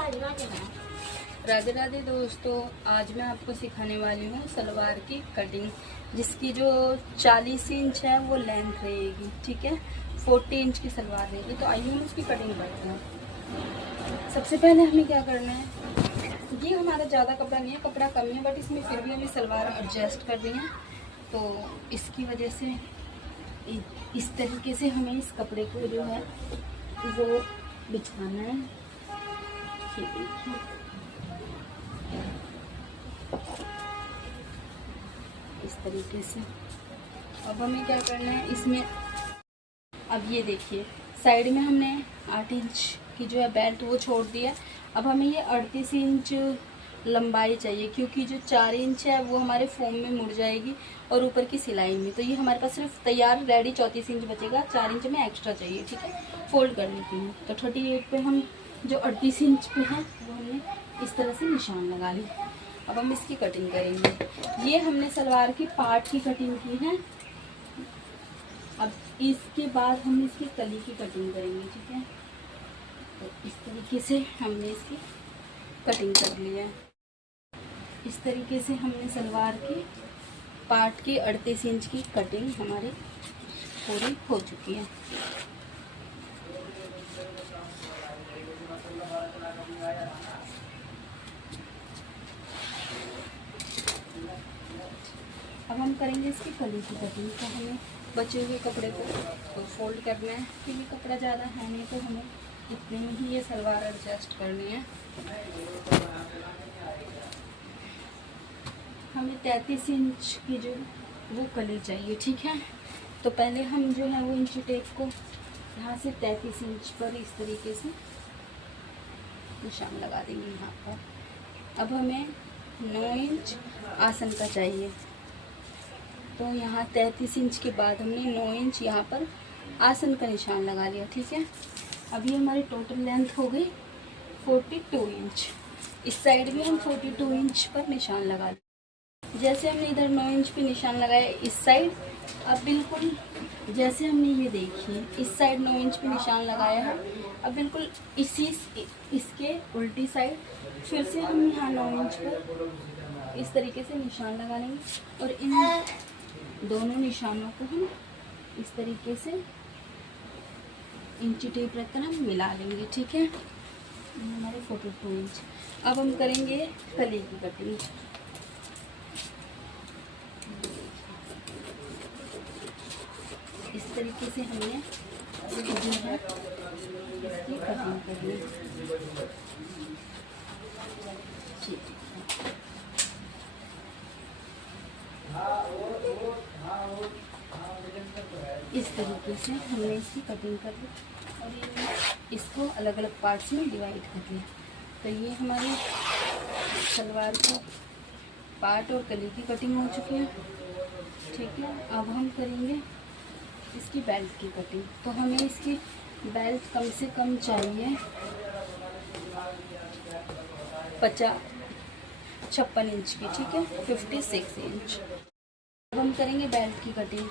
राधे राधे दोस्तों, आज मैं आपको सिखाने वाली हूँ सलवार की कटिंग, जिसकी जो 40 इंच है वो लेंथ रहेगी। ठीक है, 40 इंच की सलवार रहेगी। तो आइए हम उसकी कटिंग करते हैं। सबसे पहले हमें क्या करना है, ये हमारा ज़्यादा कपड़ा नहीं है, कपड़ा कम है, बट इसमें फिर भी हमें सलवार एडजस्ट करनी है। तो इसकी वजह से इस तरीके से हमें इस कपड़े को जो है वो बिछाना है। ये देखिए, इस तरीके से। अब हमें क्या करना है इसमें, अब ये देखिए साइड में हमने 8 इंच की जो है बेल्ट वो छोड़ दिया। अब हमें ये 38 इंच लंबाई चाहिए, क्योंकि जो 4 इंच है वो हमारे फोम में मुड़ जाएगी और ऊपर की सिलाई में। तो ये हमारे पास सिर्फ तैयार रेडी 34 इंच बचेगा, 4 इंच में एक्स्ट्रा चाहिए। ठीक है, फोल्ड करने के लिए। तो 38 पे हम जो 38 इंच पे है वो हमने इस तरह से निशान लगा ली। अब हम इसकी कटिंग करेंगे। ये हमने सलवार की पार्ट की कटिंग की है। अब इसके बाद हम इसकी कली की कटिंग करेंगे। ठीक है, तो इस तरीके से हमने इसकी कटिंग कर ली है। इस तरीके से हमने सलवार की पार्ट की 38 इंच की कटिंग हमारी पूरी हो चुकी है। अब हम करेंगे इसकी कली की कटिंग। तो हमें बचे हुए कपड़े को तो फोल्ड करना है, क्योंकि कपड़ा ज़्यादा है नहीं, तो हमें इतने में ही ये सलवार एडजस्ट करनी है। हमें 33 इंच की जो वो कली चाहिए। ठीक है, तो पहले हम जो है वो इंची टेप को यहाँ से 33 इंच पर इस तरीके से निशान लगा देंगे यहाँ पर। अब हमें 9 इंच आसन का चाहिए। तो यहाँ 33 इंच के बाद हमने 9 इंच यहाँ पर आसन का निशान लगा लिया। ठीक है, अभी हमारी टोटल लेंथ हो गई 42 इंच। इस साइड भी हम 42 इंच पर निशान लगा लिया। जैसे हमने इधर 9 इंच पे निशान लगाया इस साइड, अब बिल्कुल जैसे हमने ये देखिए इस साइड 9 इंच पे निशान लगाया है, अब बिल्कुल इसके उल्टी साइड फिर से हम यहाँ 9 इंच पर इस तरीके से निशान लगा लेंगे और इन दोनों निशानों को हम इस तरीके से इंची टेप रखकर हम मिला लेंगे। ठीक है, हमारे 42 इंच। अब हम करेंगे कली की कटिंग। इस तरीके से हमने जो है इसकी कटिंग करनी है। इस तरीके से हमने इसकी कटिंग कर ली और ये इसको अलग अलग पार्ट्स में डिवाइड कर लिया। तो ये हमारी सलवार की पार्ट और कली की कटिंग हो चुकी है। ठीक है, अब हम करेंगे इसकी बेल्ट की कटिंग। तो हमें इसकी बेल्ट कम से कम चाहिए 56 इंच की। ठीक है, 56 इंच। अब हम करेंगे बेल्ट की कटिंग।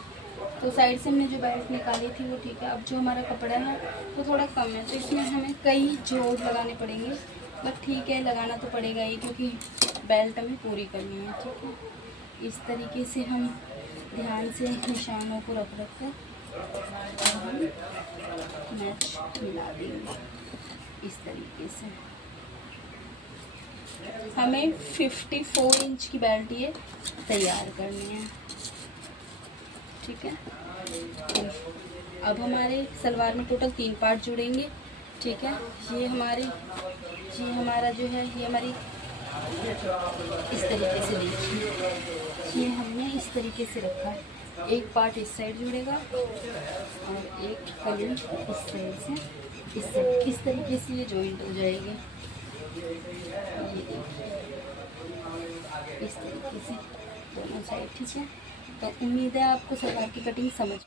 तो साइड से हमने जो बेल्ट निकाली थी वो ठीक है। अब जो हमारा कपड़ा है वो थोड़ा कम है, तो इसमें हमें कई जोड़ लगाने पड़ेंगे। बट ठीक है, लगाना तो पड़ेगा ही, क्योंकि बेल्ट हमें पूरी करनी है। ठीक है, इस तरीके से हम ध्यान से निशानों को रख कर हम मैच मिला देंगे। इस तरीके से हमें 54 इंच की बेल्ट ये तैयार करनी है। ठीक है, अब हमारे सलवार में टोटल 3 पार्ट जुड़ेंगे। ठीक है, ये हमारा जो है ये हमारी इस तरीके से देखिए, ये हमने इस तरीके से रखा है। एक पार्ट इस साइड जुड़ेगा और एक कली इस साइड से इस तरीके से ये जॉइंट हो जाएगी। ये देखिए इस तरीके से दोनों साइड। ठीक है, तो उम्मीद है आपको सलवार की कटिंग समझ